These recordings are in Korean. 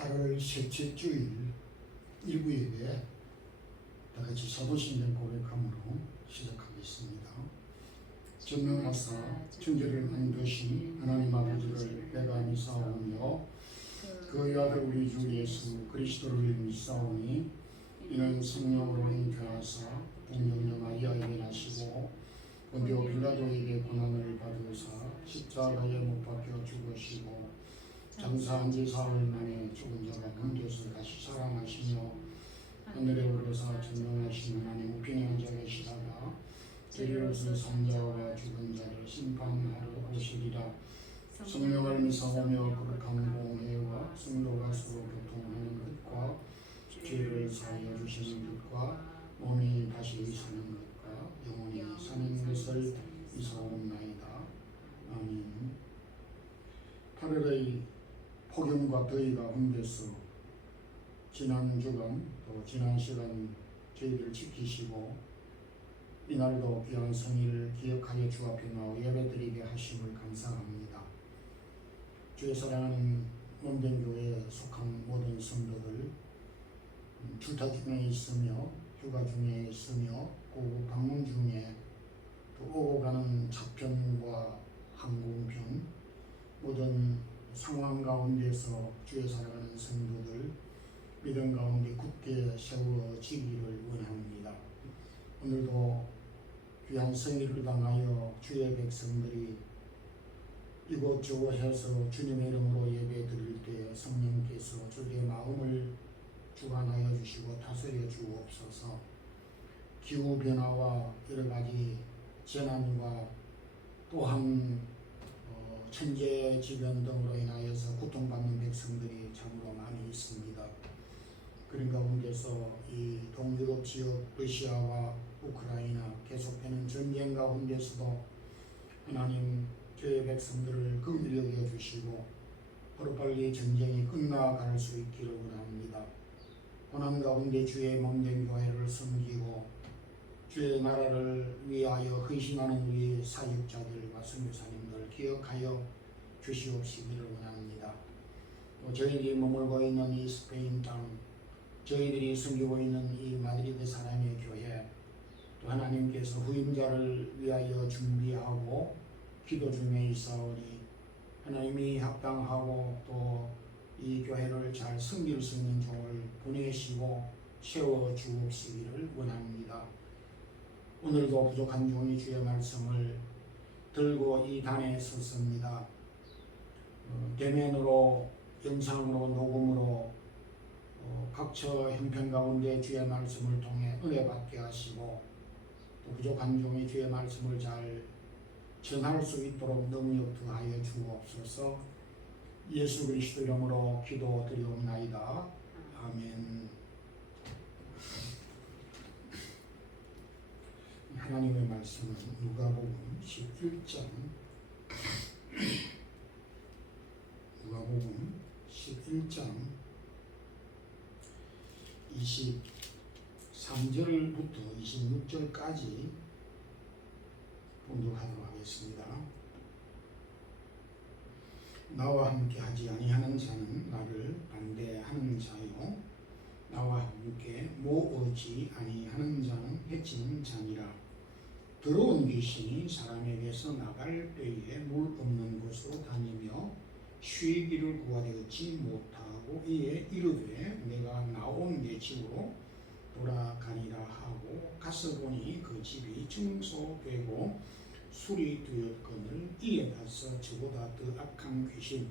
8월 셋째 주일 일부 예배 다 같이 사도신경 고백함으로 시작하겠습니다. 전능하사 천지를 만드신 하나님 아버지를 내가 믿사오며 그의 아들 우리 주 예수 그리스도를 믿사오니 이는 성령으로 잉태하사 동정녀 마리아에게 나시고 본디오 빌라도에게 고난을 받으사 십자가에 못 박혀 죽으시고 장사한 지 사흘 만에 죽은 자가 가운데서 다시 살아나시며 하늘에 오르사 전능하신 하나님 우편에 앉아 계시다가 저리로서 산자와 죽은 자를 심판하러 오시리라. 성령을 믿사오며 거룩한 공회와 성도가 서로 교통하는 것과 죄를 사하여 주시는 것과 몸이 다시 사는 것과 영원히 사는 것을 믿사옵나이다. 아멘. 8월의 폭염과 더위가 혼대서 지난 주간 또 지난 시간 저희들을 지키시고 이날도 귀한 성일을 기억하여 주 앞에 나와 예배드리게 하심을 감사합니다. 주의 사랑하는 몸된 교회에 속한 모든 성도들 출타 중에 있으며 휴가 중에 있으며 고국 방문 중에 또 오고 가는 차편과 항공편 모든 상황 가운데서 주의 사랑하는 성도들 믿음 가운데 굳게 세워지기를 원합니다. 오늘도 귀한 성일을 당하여 주의 백성들이 이곳저곳에서 주님의 이름으로 예배 드릴 때 성령께서 주의 마음을 주관하여 주시고 다스려 주옵소서. 기후변화와 여러가지 재난과 또한 천재지변 등으로 인하여서 고통받는 백성들이 참으로 많이 있습니다. 그런 가운데서 이 동유럽 지역 러시아와 우크라이나 계속되는 전쟁 가운데서도 하나님 주의 백성들을 긍휼히 여겨주시고 하루빨리 전쟁이 끝나갈 수 있기를 원합니다. 고난 가운데 주의 몸된 교회를 섬기고 주의 나라를 위하여 헌신하는 우리 사역자들과 선교사님들 기억하여 주시옵시기를 원합니다. 또 저희들이 머물고 있는 이 스페인 땅, 저희들이 섬기고 있는 이 마드리드 사람의 교회, 또 하나님께서 후임자를 위하여 준비하고 기도 중에 있사오니 하나님이 합당하고 또 이 교회를 잘 섬길 수 있는 종을 보내시고 세워 주옵시기를 원합니다. 오늘도 부족한 종이 주의 말씀을 들고 이 단에 섰습니다. 대면으로 영상으로 녹음으로 각처 형편 가운데 주의 말씀을 통해 은혜 받게 하시고 또 부족한 종이 주의 말씀을 잘 전할 수 있도록 능력 더하여 주옵소서. 예수 그리스도 이름으로 기도드리옵나이다. 아멘. 하나님의 말씀은 누가복음 11장 23절부터 26절까지 봉독하도록 하겠습니다. 나와 함께 하지 아니하는 자는 나를 반대하는 자요 나와 함께 모으지 아니하는 자는 해치는 자니라. 더러운 귀신이 사람에게서 나갈 때에 물 없는 곳으로 다니며 쉬기를 구하되 얻지 못하고 이에 이르되 내가 나온 내 집으로 돌아가리라 하고 가서 보니 그 집이 청소되고 술이 되었거늘 이에 가서 저보다 더 악한 귀신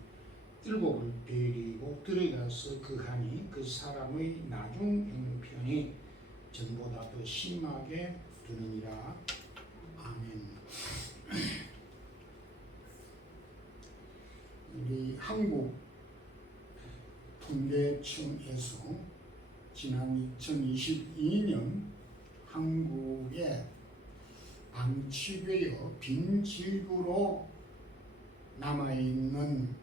7을 데리고 들어가서 그하니 그 사람의 나중 형편이 전보다 더 심하게 되느니라. 아멘. 우리 한국 통계청에서 지난 2022년 한국에 방치되어 빈집으로 남아있는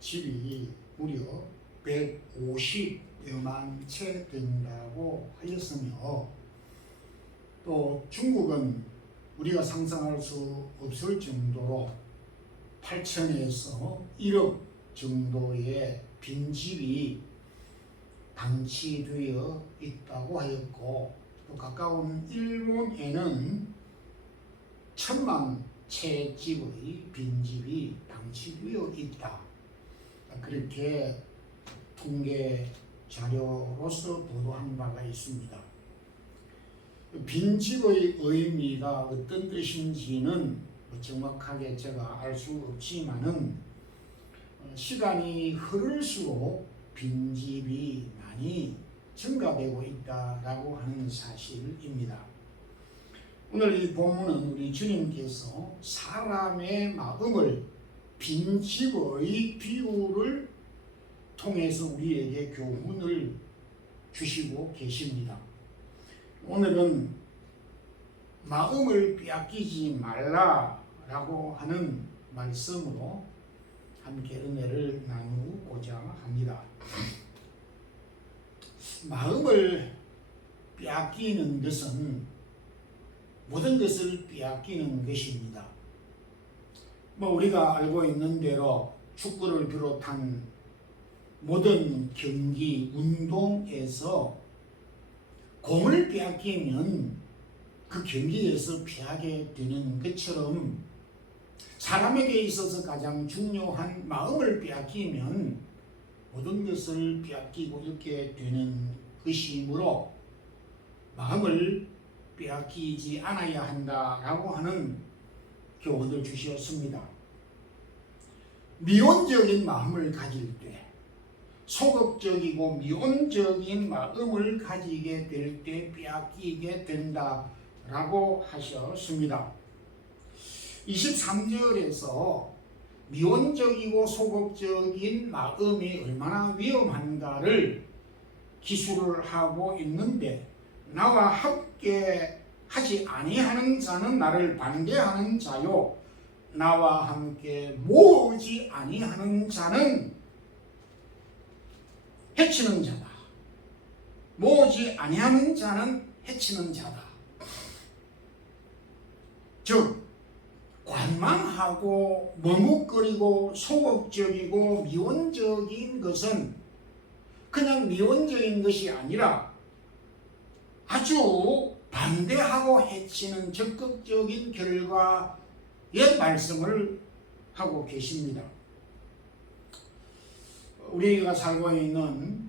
집이 무려 150여만 채 된다고 하였으며 또 중국은 우리가 상상할 수 없을 정도로 8천에서 1억 정도의 빈집이 방치되어 있다고 하였고, 또 가까운 일본에는 1000만 채 집의 빈집이 방치되어 있다. 그렇게 통계 자료로서 보도한 바가 있습니다. 빈집의 의미가 어떤 뜻인지는 정확하게 제가 알 수 없지만은 시간이 흐를수록 빈집이 많이 증가되고 있다라고 하는 사실입니다. 오늘 이 본문은 우리 주님께서 사람의 마음을 빈집의 비유를 통해서 우리에게 교훈을 주시고 계십니다. 오늘은 마음을 빼앗기지 말라라고 하는 말씀으로 함께 은혜를 나누고자 합니다. 마음을 빼앗기는 것은 모든 것을 빼앗기는 것입니다. 우리가 알고 있는 대로 축구를 비롯한 모든 경기, 운동에서 공을 빼앗기면 그 경기에서 패하게 되는 것처럼 사람에게 있어서 가장 중요한 마음을 빼앗기면 모든 것을 빼앗기고 이렇게 되는 것이므로 마음을 빼앗기지 않아야 한다라고 하는 교훈을 주셨습니다. 미온적인 마음을 가질 때, 소극적이고 미온적인 마음을 가지게 될 때 빼앗기게 된다라고 하셨습니다. 23절에서 미온적이고 소극적인 마음이 얼마나 위험한가를 기술을 하고 있는데, 나와 함께 하지 아니하는 자는 나를 반대하는 자요, 나와 함께 모으지 아니하는 자는 해치는 자다. 모으지 아니하는 자는 해치는 자다. 즉 관망하고 머뭇거리고 소극적이고 미온적인 것은 그냥 미온적인 것이 아니라 아주 반대하고 해치는 적극적인 결과의 말씀을 하고 계십니다. 우리가 살고 있는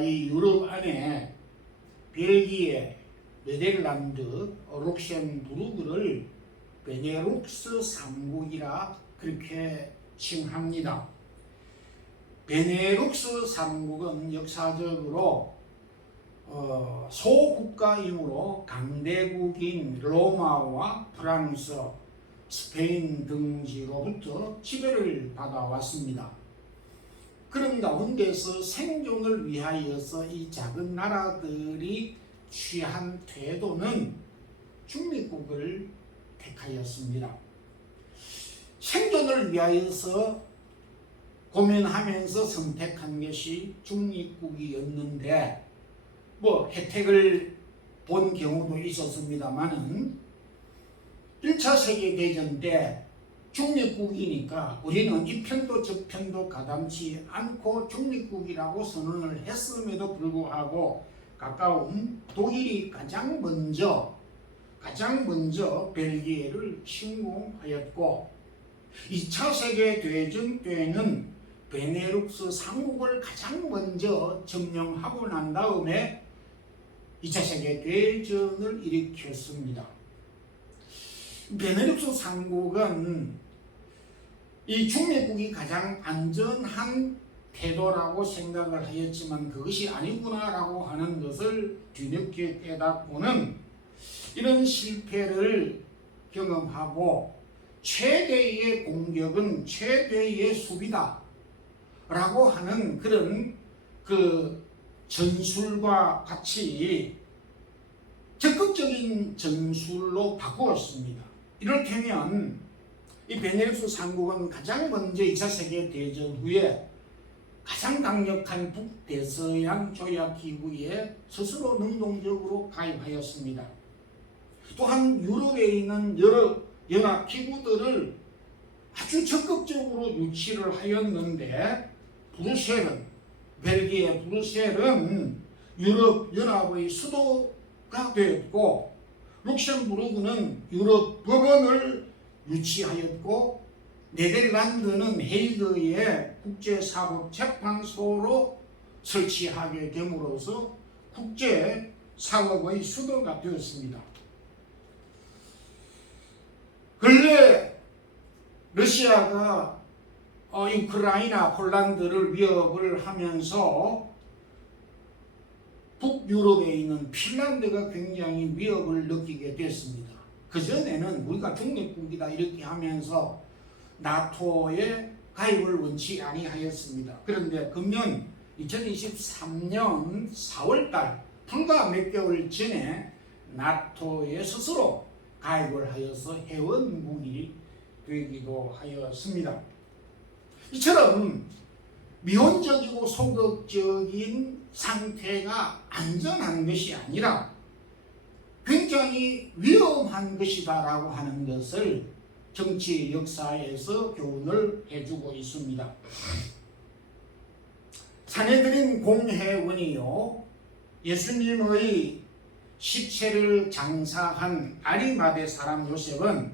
이 유럽 안에 벨기에, 네덜란드, 룩셈부르크를 베네룩스 3국이라 그렇게 칭합니다. 베네룩스 3국은 역사적으로 소국가이므로 강대국인 로마와 프랑스, 스페인 등지로부터 지배를 받아왔습니다. 그런 가운데서 생존을 위하여서 이 작은 나라들이 취한 태도는 중립국을 택하였습니다. 생존을 위하여서 고민하면서 선택한 것이 중립국이었는데 혜택을 본 경우도 있었습니다만은 1차 세계대전 때 중립국이니까 우리는 이 편도 저 편도 가담치 않고 중립국이라고 선언을 했음에도 불구하고 가까운 독일이 가장 먼저 벨기에를 침공하였고, 2차 세계대전 때는 베네룩스 3국을 가장 먼저 점령하고 난 다음에 2차 세계대전을 일으켰습니다. 베네룩스 3국은 이 중립국이 가장 안전한 태도라고 생각을 하였지만 그것이 아니구나라고 하는 것을 뒤늦게 깨닫고는 이런 실패를 경험하고 최대의 공격은 최대의 수비다 라고 하는 그런 전술과 같이 적극적인 전술로 바꾸었습니다. 이를테면 이 베네룩스 3국은 가장 먼저 2차 세계대전 후에 가장 강력한 북대서양 조약기구에 스스로 능동적으로 가입하였습니다. 또한 유럽에 있는 여러 연합기구들을 아주 적극적으로 유치를 하였는데 벨기에 브뤼셀은 유럽 연합의 수도가 되었고 룩셈부르크는 유럽 법원을 유치하였고 네덜란드는 헤이그의 국제사법재판소로 설치하게 됨으로써 국제사법의 수도가 되었습니다. 근래 러시아가 우크라이나, 폴란드를 위협을 하면서 북유럽에 있는 핀란드가 굉장히 위협을 느끼게 됐습니다. 그전에는 우리가 중립국이다 이렇게 하면서 나토에 가입을 원치 아니하였습니다. 그런데 금년 2023년 4월달 불과 몇 개월 전에 나토에 스스로 가입을 하여서 회원국이 되기도 하였습니다. 이처럼 미온적이고 소극적인 상태가 안전한 것이 아니라 굉장히 위험한 것이다라고 하는 것을 정치 역사에서 교훈을 해주고 있습니다. 사내들인 공회원이요, 예수님의 시체를 장사한 아리마대 사람 요셉은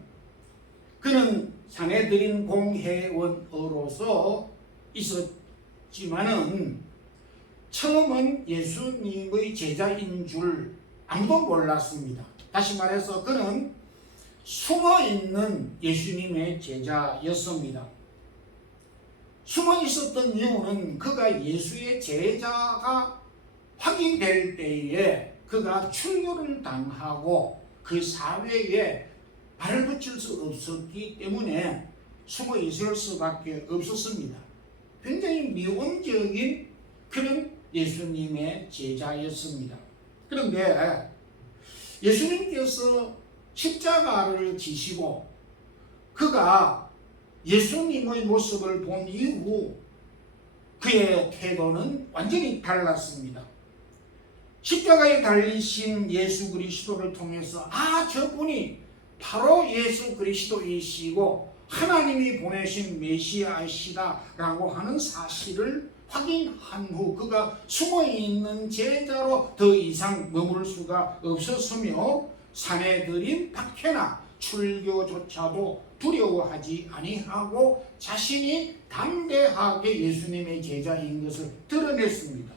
그는 사내들인 공회원으로서 있었지만은 처음은 예수님의 제자인 줄 아무도 몰랐습니다. 다시 말해서 그는 숨어있는 예수님의 제자였습니다. 숨어 있었던 이유는 그가 예수의 제자가 확인될 때에 그가 출교를 당하고 그 사회에 발을 붙일 수 없었기 때문에 숨어 있을 수밖에 없었습니다. 굉장히 미온적인 그런 예수님의 제자였습니다. 그런데 예수님께서 십자가를 지시고 그가 예수님의 모습을 본 이후 그의 태도는 완전히 달랐습니다. 십자가에 달리신 예수 그리스도를 통해서 저분이 바로 예수 그리스도이시고 하나님이 보내신 메시아이시다라고 하는 사실을 확인한 후 그가 숨어있는 제자로 더 이상 머물 수가 없었으며 사내들인 박해나 출교조차도 두려워하지 아니하고 자신이 담대하게 예수님의 제자인 것을 드러냈습니다.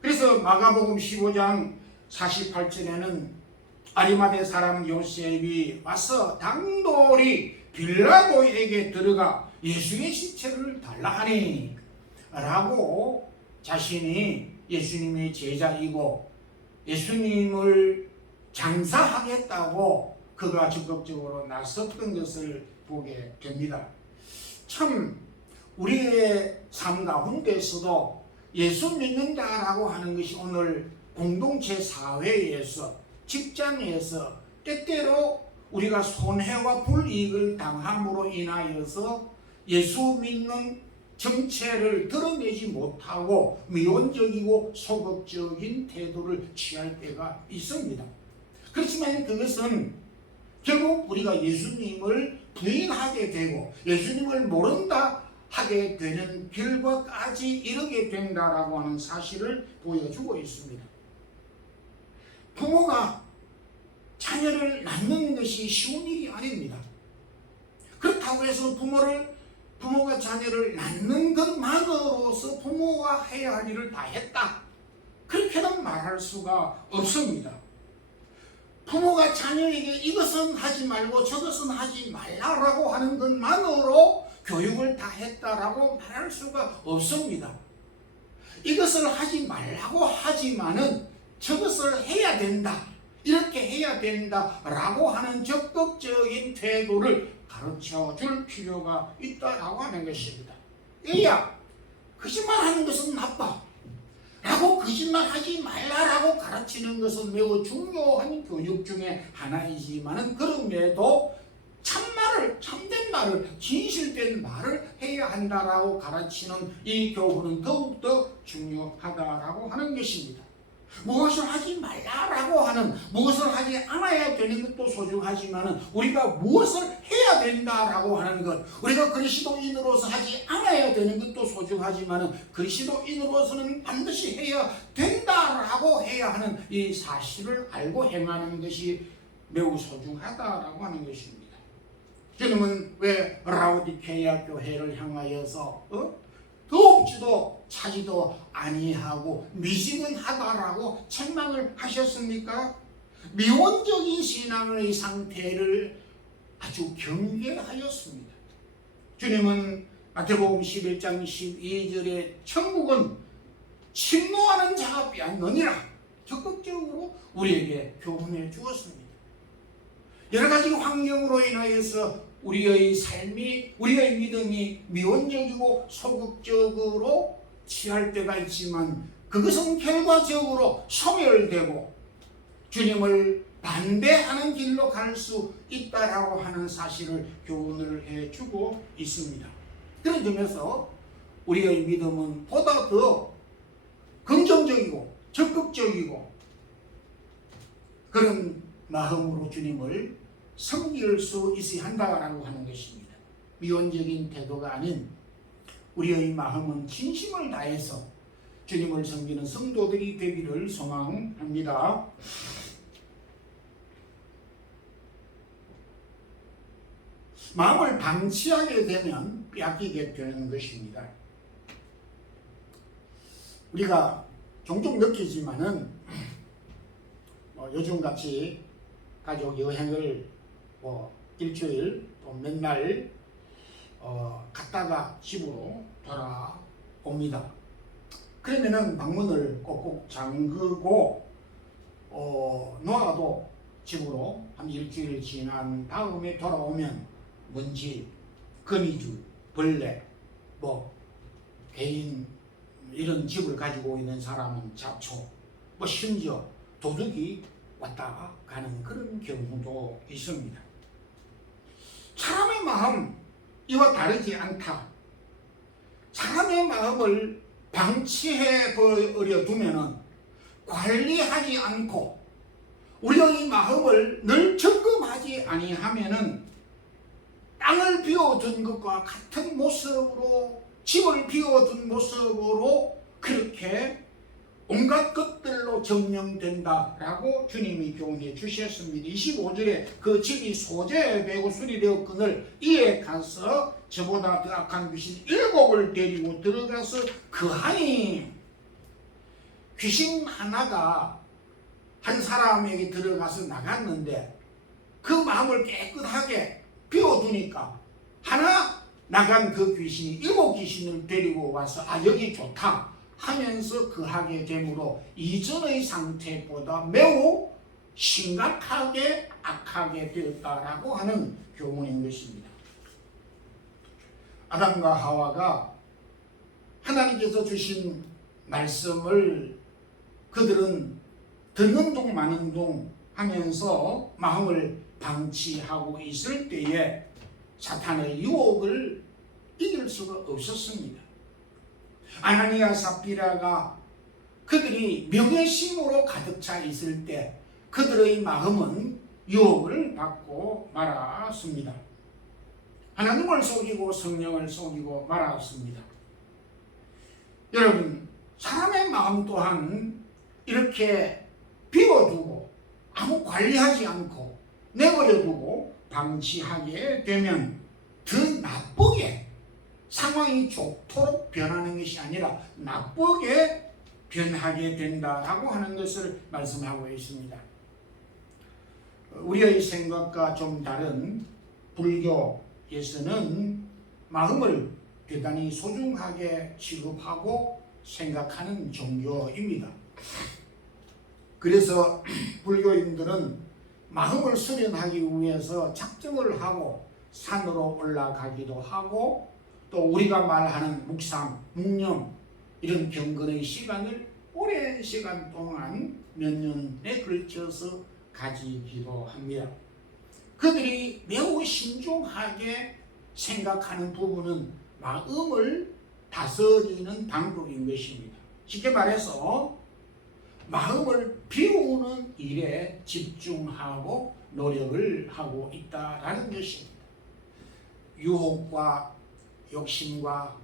그래서 마가복음 15장 48절에는 아리마대 사람 요셉이 와서 당돌이 빌라도에게 들어가 예수의 시체를 달라 하니 라고 자신이 예수님의 제자이고 예수님을 장사하겠다고 그가 적극적으로 나섰던 것을 보게 됩니다. 참 우리의 삶 가운데서도 예수 믿는다라고 하는 것이 오늘 공동체 사회에서 직장에서 때때로 우리가 손해와 불이익을 당함으로 인하여서 예수 믿는 정체를 드러내지 못하고 미온적이고 소극적인 태도를 취할 때가 있습니다. 그렇지만 그것은 결국 우리가 예수님을 부인하게 되고 예수님을 모른다 하게 되는 결과까지 이르게 된다라고 하는 사실을 보여주고 있습니다. 부모가 자녀를 낳는 것이 쉬운 일이 아닙니다. 그렇다고 해서 부모가 자녀를 낳는 것만으로서 부모가 해야 할 일을 다 했다, 그렇게는 말할 수가 없습니다. 부모가 자녀에게 이것은 하지 말고 저것은 하지 말라라고 하는 것만으로 교육을 다 했다라고 말할 수가 없습니다. 이것을 하지 말라고 하지만은 저것을 해야 된다, 이렇게 해야 된다라고 하는 적극적인 태도를 가르쳐 줄 필요가 있다라고 하는 것입니다. 이야 거짓말하는 것은 나빠 라고 거짓말하지 말라라고 가르치는 것은 매우 중요한 교육 중에 하나이지만은 그럼에도 참말을, 참된 말을, 진실된 말을 해야 한다라고 가르치는 이 교훈은 더욱더 중요하다라고 하는 것입니다. 무엇을 하지 말라라고 하는, 무엇을 하지 않아야 되는 것도 소중하지만 우리가 무엇을 해야 된다라고 하는 것, 우리가 그리스도인으로서 하지 않아야 되는 것도 소중하지만 그리스도인으로서는 반드시 해야 된다라고 해야 하는 이 사실을 알고 행하는 것이 매우 소중하다라고 하는 것입니다. 주님은 왜 라오디케아 교회를 향하여서 더없지도 차지도 아니하고 미지근하다라고 책망을 하셨습니까? 미원적인 신앙의 상태를 아주 경계하였습니다. 주님은 마태복음 11장 12절에 천국은 침노하는 자가 빼앗느니라 적극적으로 우리에게 교훈해 주었습니다. 여러 가지 환경으로 인하여서 우리의 삶이, 우리의 믿음이 미온적이고 소극적으로 취할 때가 있지만 그것은 결과적으로 소멸되고 주님을 반대하는 길로 갈 수 있다라고 하는 사실을 교훈을 해주고 있습니다. 그런 점에서 우리의 믿음은 보다 더 긍정적이고 적극적이고 그런 마음으로 주님을 섬길 수 있어야 한다라고 하는 것입니다. 미온적인 태도가 아닌 우리의 마음은 진심을 다해서 주님을 섬기는 성도들이 되기를 소망합니다. 마음을 방치하게 되면 빼앗기게 되는 것입니다. 우리가 종종 느끼지만은 요즘같이 가족 여행을 일주일 또 몇 날 갔다가 집으로 돌아옵니다. 그러면은 방문을 꼭꼭 잠그고 놓아도 집으로 한 일주일 지난 다음에 돌아오면 먼지, 거미줄, 벌레, 개인 이런 집을 가지고 있는 사람은 잡초, 심지어 도둑이 왔다 가는 그런 경우도 있습니다. 사람의 마음 이와 다르지 않다. 사람의 마음을 방치해 버려 두면은 관리하지 않고 우리의 마음을 늘 점검하지 아니하면은 땅을 비워둔 것과 같은 모습으로, 집을 비워둔 모습으로 그렇게 온갖 것들로 점령된다라고 주님이 교훈해 주셨습니다. 25절에 그 집이 소재에 배고 수리되었거늘 이에 가서 저보다 더 악한 귀신 7을 데리고 들어가서 그하니, 귀신 하나가 한 사람에게 들어가서 나갔는데 그 마음을 깨끗하게 비워두니까 하나 나간 그 귀신이 7귀신을 데리고 와서 여기 좋다 하면서 그하게 되므로 이전의 상태보다 매우 심각하게 악하게 되었다라고 하는 교훈인 것입니다. 아담과 하와가 하나님께서 주신 말씀을 그들은 듣는 둥 마는 둥 하면서 마음을 방치하고 있을 때에 사탄의 유혹을 이길 수가 없었습니다. 아나니아 삽비라가 그들이 명예심으로 가득 차 있을 때 그들의 마음은 유혹을 받고 말았습니다. 하나님을 속이고 성령을 속이고 말았습니다. 여러분, 사람의 마음 또한 이렇게 비워두고 아무 관리하지 않고 내버려두고 방치하게 되면 더 나쁘게 상황이 좋도록 변하는 것이 아니라 나쁘게 변하게 된다라고 하는 것을 말씀하고 있습니다. 우리의 생각과 좀 다른 불교에서는 마음을 대단히 소중하게 취급하고 생각하는 종교입니다. 그래서 불교인들은 마음을 수련하기 위해서 작정을 하고 산으로 올라가기도 하고 또 우리가 말하는 묵상, 묵념 이런 경건의 시간을 오랜 시간 동안 몇 년에 걸쳐서 가지기도 합니다. 그들이 매우 신중하게 생각하는 부분은 마음을 다스리는 방법인 것입니다. 쉽게 말해서 마음을 비우는 일에 집중하고 노력을 하고 있다라는 것입니다. 유혹과 욕심과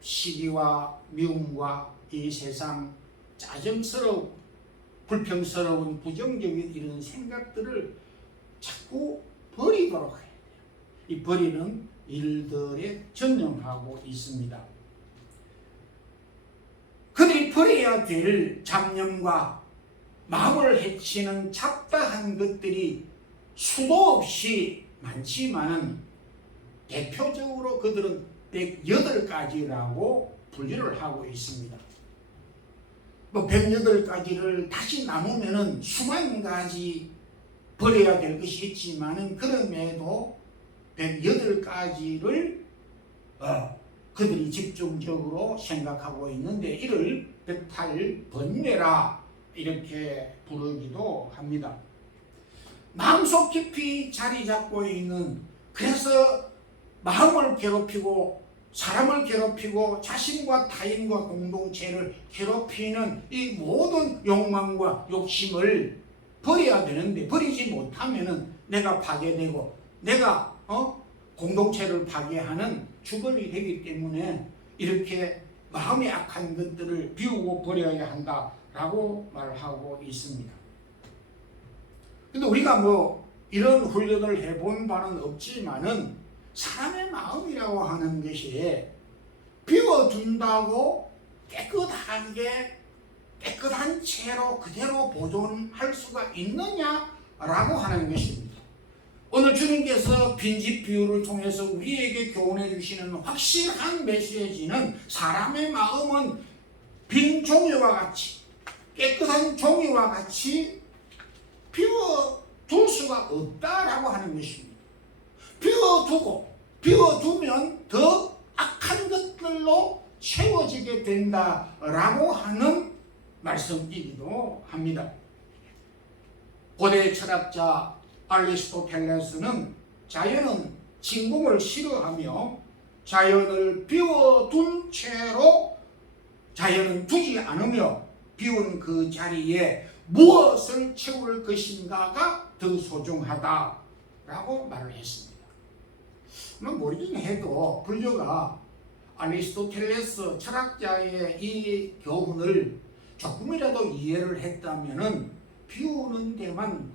시기와 미움과 이 세상 짜증스러운 불평스러운 부정적인 이런 생각들을 자꾸 버리도록 해야 돼요. 이 버리는 일들에 전념하고 있습니다. 그들이 버려야 될 잡념과 마음을 해치는 잡다한 것들이 수도 없이 많지만은 대표적으로 그들은 108가지라고 분류를 하고 있습니다. 108가지를 다시 나누면은 수만 가지 버려야 될 것이 있지만은 그럼에도 108가지를 그들이 집중적으로 생각하고 있는데 이를 108번뇌라 이렇게 부르기도 합니다. 마음속 깊이 자리 잡고 있는, 그래서 마음을 괴롭히고 사람을 괴롭히고 자신과 타인과 공동체를 괴롭히는 이 모든 욕망과 욕심을 버려야 되는데 버리지 못하면은 내가 파괴되고 내가 공동체를 파괴하는 주범이 되기 때문에 이렇게 마음이 악한 것들을 비우고 버려야 한다라고 말하고 있습니다. 근데 우리가 이런 훈련을 해본 바는 없지만은 사람의 마음이라고 하는 것이 비워둔다고 깨끗한 채로 그대로 보존할 수가 있느냐라고 하는 것입니다. 오늘 주님께서 빈집 비유를 통해서 우리에게 교훈해 주시는 확실한 메시지는 사람의 마음은 빈 종이와 같이, 깨끗한 종이와 같이 비워둘 수가 없다라고 하는 것입니다. 비워두면 더 악한 것들로 채워지게 된다라고 하는 말씀이기도 합니다. 고대 철학자 아리스토텔레스는 자연은 진공을 싫어하며 자연을 비워둔 채로 자연은 두지 않으며 비운 그 자리에 무엇을 채울 것인가가 더 소중하다라고 말을 했습니다. 모르긴 해도 불교가 아리스토텔레스 철학자의 이 교훈을 조금이라도 이해를 했다면은 비우는 데만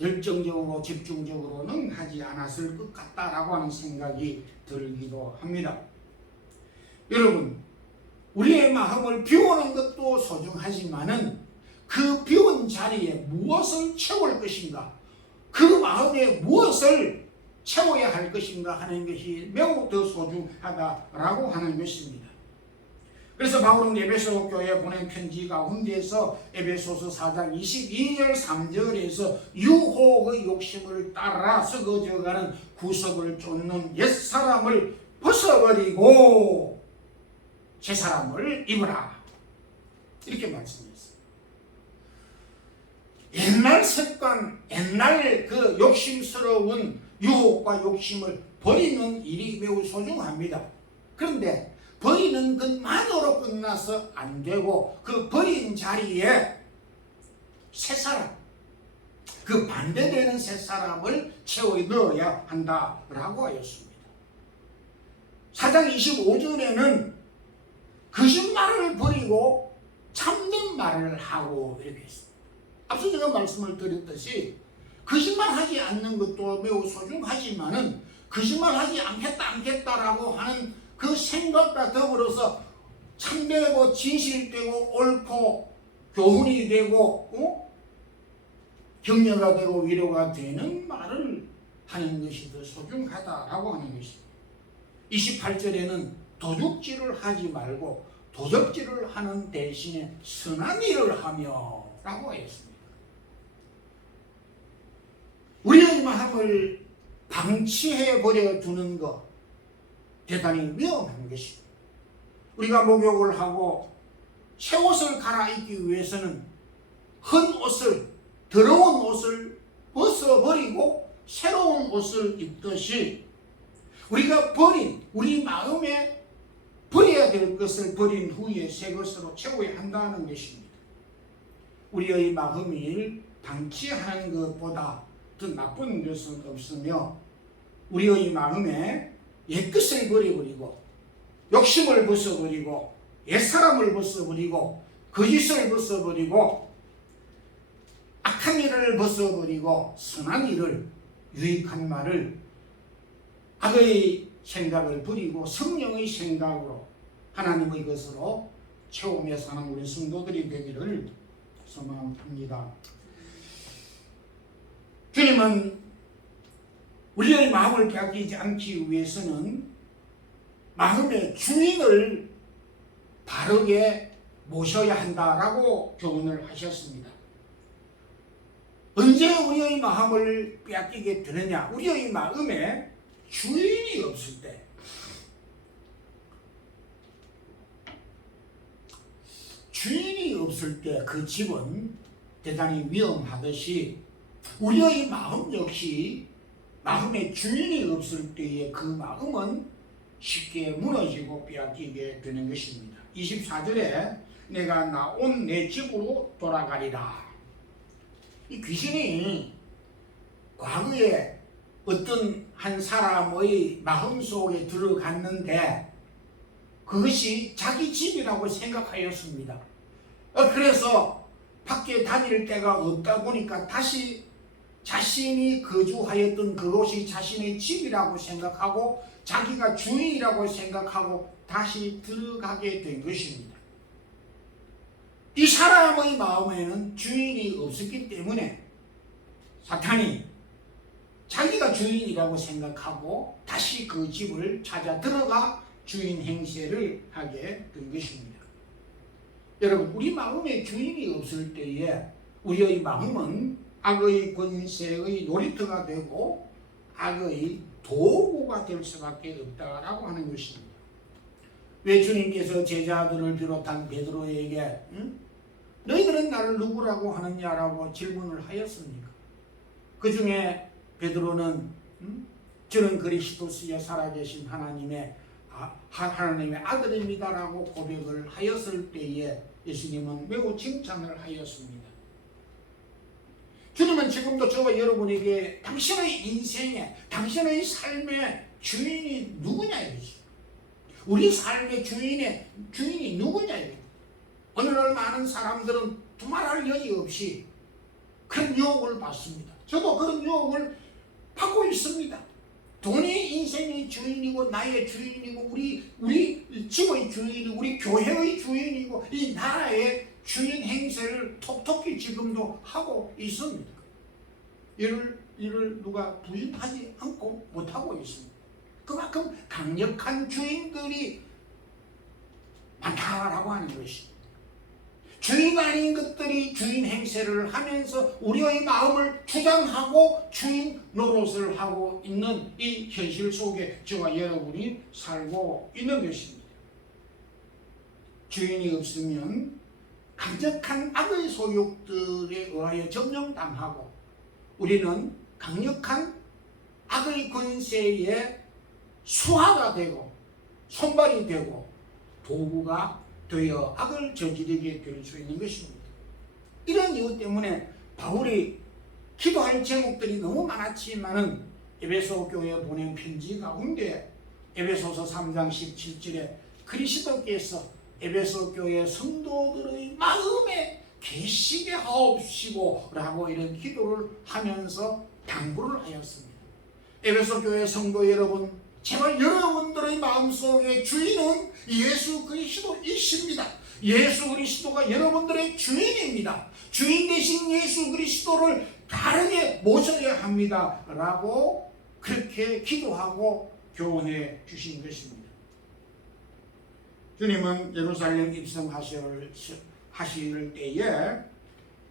열정적으로 집중적으로는 하지 않았을 것 같다라고 하는 생각이 들기도 합니다. 여러분, 우리의 마음을 비우는 것도 소중하지만은 그 비운 자리에 무엇을 채울 것인가, 그 마음에 무엇을 채워야 할 것인가 하는 것이 매우 더 소중하다라고 하는 것입니다. 그래서 바울은 에베소 교회에 보낸 편지 가운데서 에베소서 4장 22절 3절에서 유혹의 욕심을 따라 썩어져가는 구석을 쫓는 옛사람을 벗어버리고 새사람을 입으라 이렇게 말씀했어요. 옛날 습관, 옛날 그 욕심스러운 유혹과 욕심을 버리는 일이 매우 소중합니다. 그런데 버리는 것만으로 끝나서 안 되고 그 버린 자리에 새 사람, 그 반대되는 새 사람을 채워 넣어야 한다라고 하였습니다. 4장 25절에는 거짓말을 버리고 참된 말을 하고 이렇게 했습니다. 앞서 제가 말씀을 드렸듯이 거짓말하지 않는 것도 매우 소중하지만은 거짓말하지 않겠다라고 하는 그 생각과 더불어서 참되고 진실되고 옳고 교훈이 되고 격려가 되고 위로가 되는 말을 하는 것이 더 소중하다라고 하는 것입니다. 28절에는 도둑질을 하지 말고 도적질을 하는 대신에 선한 일을 하며 라고 했습니다. 우리의 마음을 방치해버려 두는 것 대단히 위험한 것입니다. 우리가 목욕을 하고 새 옷을 갈아입기 위해서는 헌 옷을, 더러운 옷을 벗어버리고 새로운 옷을 입듯이 우리가 버린, 우리 마음에 버려야 될 것을 버린 후에 새 것으로 채워야 한다는 것입니다. 우리의 마음을 방치하는 것보다 더 나쁜 것은 없으며 우리의 마음에 옛것을 버려버리고 욕심을 벗어버리고 옛사람을 벗어버리고 거짓을 벗어버리고 악한 일을 벗어버리고 선한 일을 유익한 말을 악의 생각을 버리고 성령의 생각으로 하나님의 것으로 채우며 사는 우리 성도들이 되기를 소망합니다. 주님은 우리의 마음을 빼앗기지 않기 위해서는 마음의 주인을 바르게 모셔야 한다라고 교훈을 하셨습니다. 언제 우리의 마음을 빼앗기게 되느냐? 우리의 마음에 주인이 없을 때. 주인이 없을 때 그 집은 대단히 위험하듯이 우리의 마음 역시 마음에 주인이 없을 때에 그 마음은 쉽게 무너지고 빼앗기게 되는 것입니다. 24절에 내가 나온 내 집으로 돌아가리라. 이 귀신이 과거에 어떤 한 사람의 마음속에 들어갔는데 그것이 자기 집이라고 생각하였습니다. 그래서 밖에 다닐 데가 없다 보니까 다시 자신이 거주하였던 그곳이 자신의 집이라고 생각하고 자기가 주인이라고 생각하고 다시 들어가게 된 것입니다. 이 사람의 마음에는 주인이 없었기 때문에 사탄이 자기가 주인이라고 생각하고 다시 그 집을 찾아 들어가 주인 행세를 하게 된 것입니다. 여러분, 우리 마음에 주인이 없을 때에 우리의 마음은 악의 권세의 놀이터가 되고 악의 도구가 될 수밖에 없다라고 하는 것입니다. 왜 주님께서 제자들을 비롯한 베드로에게 너희들은 나를 누구라고 하느냐라고 질문을 하였습니까? 그 중에 베드로는 저는 그리스도시에 살아계신 하나님의 아들입니다라고 고백을 하였을 때에 예수님은 매우 칭찬을 하였습니다. 주님은 지금도 저와 여러분에게 당신의 인생에 당신의 삶의 주인이 누구냐 이거지. 우리 삶의 주인이 누구냐 이거. 오늘날 많은 사람들은 두말할 여지 없이 그런 유혹을 받습니다. 저도 그런 유혹을 받고 있습니다. 돈이 인생의 주인이고 나의 주인이고 우리 집의 주인이고 우리 교회의 주인이고 이 나라의 주인 행세를 톡톡히 지금도 하고 있습니다. 이를 누가 부인하지 않고 못하고 있습니다. 그만큼 강력한 주인들이 많다라고 하는 것입니다. 주인 아닌 것들이 주인 행세를 하면서 우리의 마음을 투장하고 주인 노릇을 하고 있는 이 현실 속에 저와 여러분이 살고 있는 것입니다. 주인이 없으면 강력한 악의 소욕들에 의하여 점령당하고 우리는 강력한 악의 권세에 수하가 되고 손발이 되고 도구가 되어 악을 저지르게 될 수 있는 것입니다. 이런 이유 때문에 바울이 기도할 제목들이 너무 많았지만은 에베소 교회에 보낸 편지 가운데 에베소서 3장 17절에 그리스도께서 에베소 교회 성도들의 마음에 계시게 하옵시고 라고 이런 기도를 하면서 당부를 하였습니다. 에베소 교회 성도 여러분, 제발 여러분들의 마음속의 주인은 예수 그리스도이십니다. 예수 그리스도가 여러분들의 주인입니다. 주인 되신 예수 그리스도를 바르게 모셔야 합니다 라고 그렇게 기도하고 교훈해 주신 것입니다. 주님은 예루살렘 입성하실 때에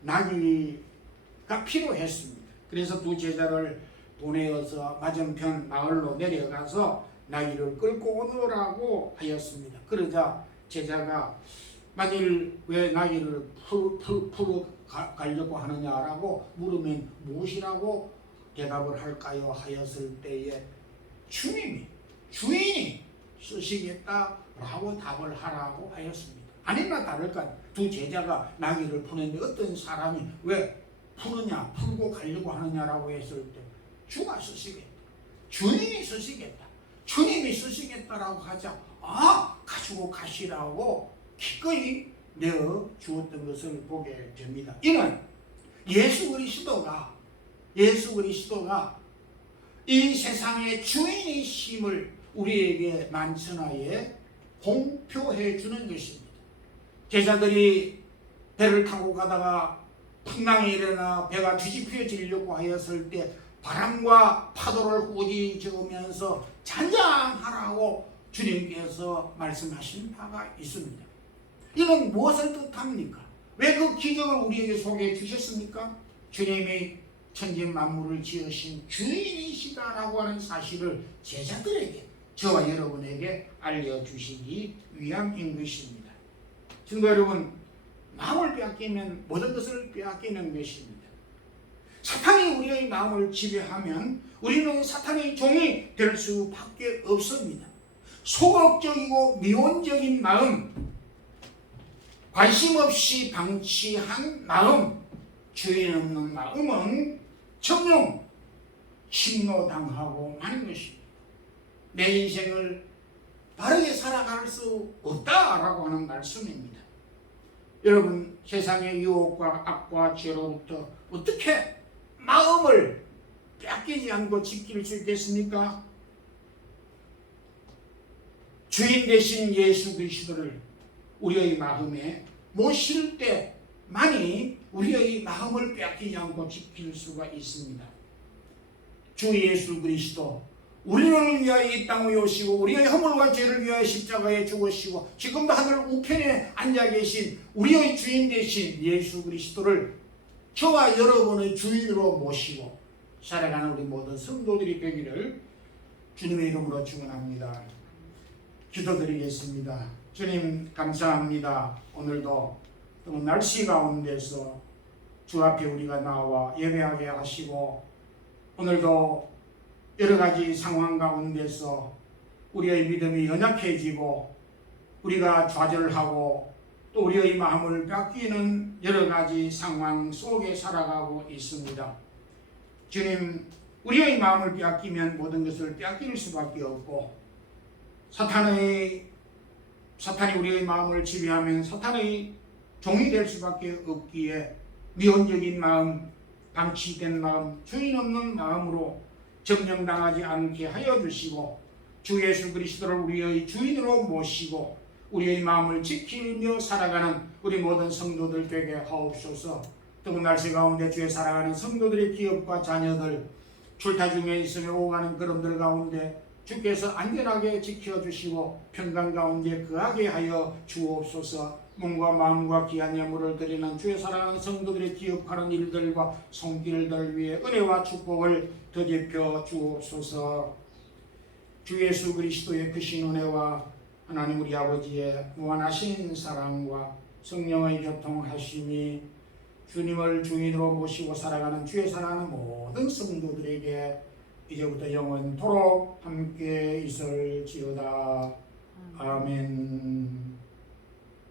나귀가 필요했습니다. 그래서 두 제자를 보내어서 맞은편 마을로 내려가서 나귀를 끌고 오너라고 하였습니다. 그러자 제자가 만일 왜 나귀를 풀어 가려고 하느냐라고 물으면 무엇이라고 대답을 할까요? 하였을 때에 주인이 쓰시겠다라고 답을 하라고 하였습니다. 아니나 다를까 두 제자가 나귀를 푸는데 어떤 사람이 왜 푸느냐, 풀고 가려고 하느냐라고 했을 때 주가 쓰시겠다, 주님이 쓰시겠다, 주님이 쓰시겠다라고 하자 가지고 가시라고 기꺼이 내어 주었던 것을 보게 됩니다. 이는 예수 그리스도가 이 세상의 주인이심을 우리에게 만천하에 공표해 주는 것입니다. 제자들이 배를 타고 가다가 풍랑이 일어나 배가 뒤집혀지려고 하였을 때 바람과 파도를 꾸짖으면서 잔잔하라고 주님께서 말씀하신 바가 있습니다. 이건 무엇을 뜻합니까? 왜 그 기적을 우리에게 소개해 주셨습니까? 주님이 천지 만물을 지으신 주인이시다라고 하는 사실을 제자들에게, 저와 여러분에게 알려주시기 위함인 것입니다. 성도 여러분, 마음을 빼앗기면 모든 것을 빼앗기는 것입니다. 사탄이 우리의 마음을 지배하면 우리는 사탄의 종이 될 수밖에 없습니다. 소극적이고 미온적인 마음, 관심 없이 방치한 마음, 주인 없는 마음은 정녕 침노당하고 마는 것입니다. 내 인생을 바르게 살아갈 수 없다라고 하는 말씀입니다. 여러분, 세상의 유혹과 악과 죄로부터 어떻게 마음을 빼앗기지 않고 지킬 수 있겠습니까? 주인 되신 예수 그리스도를 우리의 마음에 모실 때만이 우리의 마음을 빼앗기지 않고 지킬 수가 있습니다. 주 예수 그리스도, 우리를 위하여 이 땅에 오시고 우리의 허물과 죄를 위하여 십자가에 죽으시고 지금도 하늘 우편에 앉아 계신 우리의 주인 되신 예수 그리스도를 저와 여러분의 주인으로 모시고 살아가는 우리 모든 성도들이 되기를 주님의 이름으로 축원합니다. 기도드리겠습니다. 주님, 감사합니다. 오늘도 날씨 가운데서 주 앞에 우리가 나와 예배하게 하시고, 오늘도 여러 가지 상황 가운데서 우리의 믿음이 연약해지고 우리가 좌절하고 또 우리의 마음을 뺏기는 여러 가지 상황 속에 살아가고 있습니다. 주님, 우리의 마음을 빼앗기면 모든 것을 빼앗길 수밖에 없고, 사탄이 우리의 마음을 지배하면 사탄의 종이 될 수밖에 없기에 미온적인 마음, 방치된 마음, 주인 없는 마음으로 점령당하지 않게 하여 주시고, 주 예수 그리스도를 우리의 주인으로 모시고 우리의 마음을 지키며 살아가는 우리 모든 성도들 되게 하옵소서. 뜨거운 날씨 가운데 주에 살아가는 성도들의 기업과 자녀들, 출타 중에 있으며 오가는 걸음들 가운데 주께서 안전하게 지켜주시고 평강 가운데 거하게 하여 주옵소서. 몸과 마음과 귀한 예물을 드리는 주의 사랑하는 성도들의 기업하는 일들과 손길들 위해 은혜와 축복을 더딥혀 주옵소서. 주 예수 그리스도의 크신 은혜와 하나님 우리 아버지의 무한하신 사랑과 성령의 교통하심이 주님을 주인으로 모시고 살아가는 주의 사랑하는 모든 성도들에게 이제부터 영원토록 함께 있을지어다. 아멘.